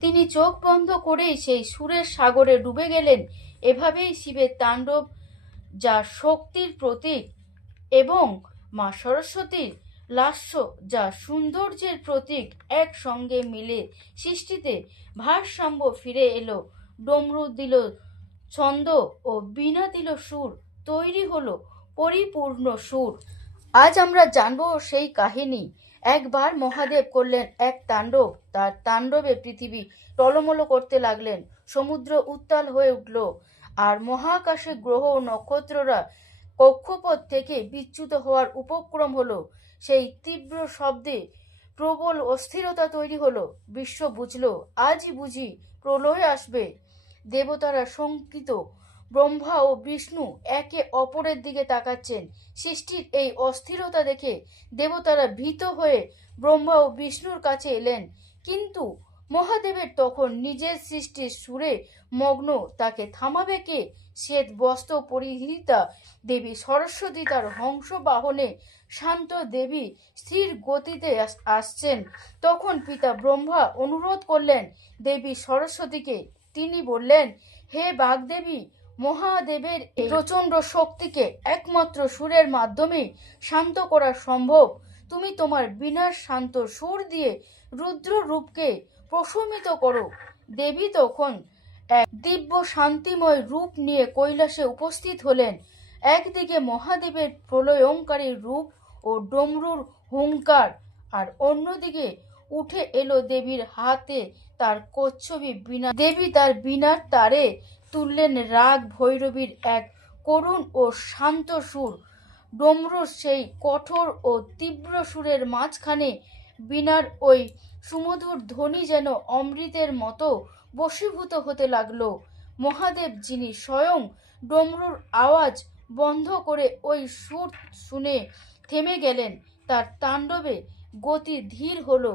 তিনি চোখ বন্ধ করেই সেই সুরের সাগরে ডুবে গেলেন। এভাবেই শিবের তাণ্ডব, যা শক্তির প্রতীক, এবং মা সরস্বতীর লাস্য, যা সৌন্দর্যের প্রতীক, একসঙ্গে মিলে সৃষ্টিতে ভারসাম্য ফিরে এলো। ডমরু দিল ছন্দ ও বীণা দিল সুর, তৈরি হলো পরিপূর্ণ সুর। আজ আমরা জানবো সেই কাহিনী। একবার মহাদেব করলেন এক তাণ্ডব। তার তাণ্ডবে পৃথিবী টলমল করতে লাগলেন, সমুদ্র উত্তাল হয়ে উঠল, আর মহাকাশে গ্রহ ও নক্ষত্ররা কক্ষপথ থেকে বিচ্যুত হওয়ার উপক্রম হলো। সেই তীব্র শব্দে প্রবল অস্থিরতা তৈরি হলো। বিশ্ব বুঝল, আজই বুঝি প্রলয় আসবে। দেবতারা শঙ্কিত, ব্রহ্মা ও বিষ্ণু একে অপরের দিকে তাকাচ্ছেন। সৃষ্টির এই অস্থিরতা দেখে দেবতারা ভীত হয়ে ব্রহ্মা ও বিষ্ণুর কাছে এলেন। কিন্তু মহাদেবের তখন নিজের সৃষ্টির সুরে মগ্ন, তাকে থামাবে কে? শ্বেত বস্ত্র পরিহিতা দেবী সরস্বতী তার হংস বাহনে, শান্ত দেবী স্থির গতিতে আসছেন। তখন পিতা ব্রহ্মা অনুরোধ করলেন দেবী সরস্বতীকে। তিনি বললেন, হে বাগদেবী, মহাদেবের এই প্রচণ্ড শক্তিকে একমাত্র সুরের মাধ্যমে শান্ত করা সম্ভব। তুমি তোমার বীণার শান্ত সুর দিয়ে রুদ্র রূপকে প্রশমিত করো। দেবী তখন এক দিব্য শান্তিময় রূপ নিয়ে কৈলাসে উপস্থিত হলেন। একদিকে মহাদেবের প্রলয়ঙ্কারী রূপ ও ডমরুর হুঙ্কার, আর অন্যদিকে উঠে এলো দেবীর হাতে তার কচ্ছপী বীণা। দেবী তার বীণার তারে তুললেন রাগ ভৈরবীর এক করুণ ও শান্ত সুর। ডমরুর সেই কঠোর ও তীব্র সুরের মাঝখানে বীণার ওই সুমধুর ধ্বনি যেন অমৃতের মতো বশীভূত হতে লাগলো। মহাদেব, যিনি স্বয়ং ডমরুর আওয়াজ বন্ধ করে ওই সুর শুনে থেমে গেলেন। তার তাণ্ডবে গতি ধীর হলো।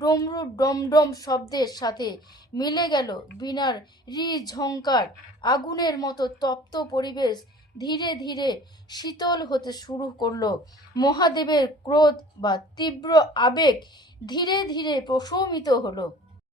ডমরুর ডমডম শব্দের সাথে মিলে গেল বীণার রি ঝংকার। আগুনের মতো তপ্ত পরিবেশ ধীরে ধীরে শীতল হতে শুরু করলো। মহাদেবের ক্রোধ বা তীব্র আবেগ ধীরে ধীরে প্রশমিত হলো।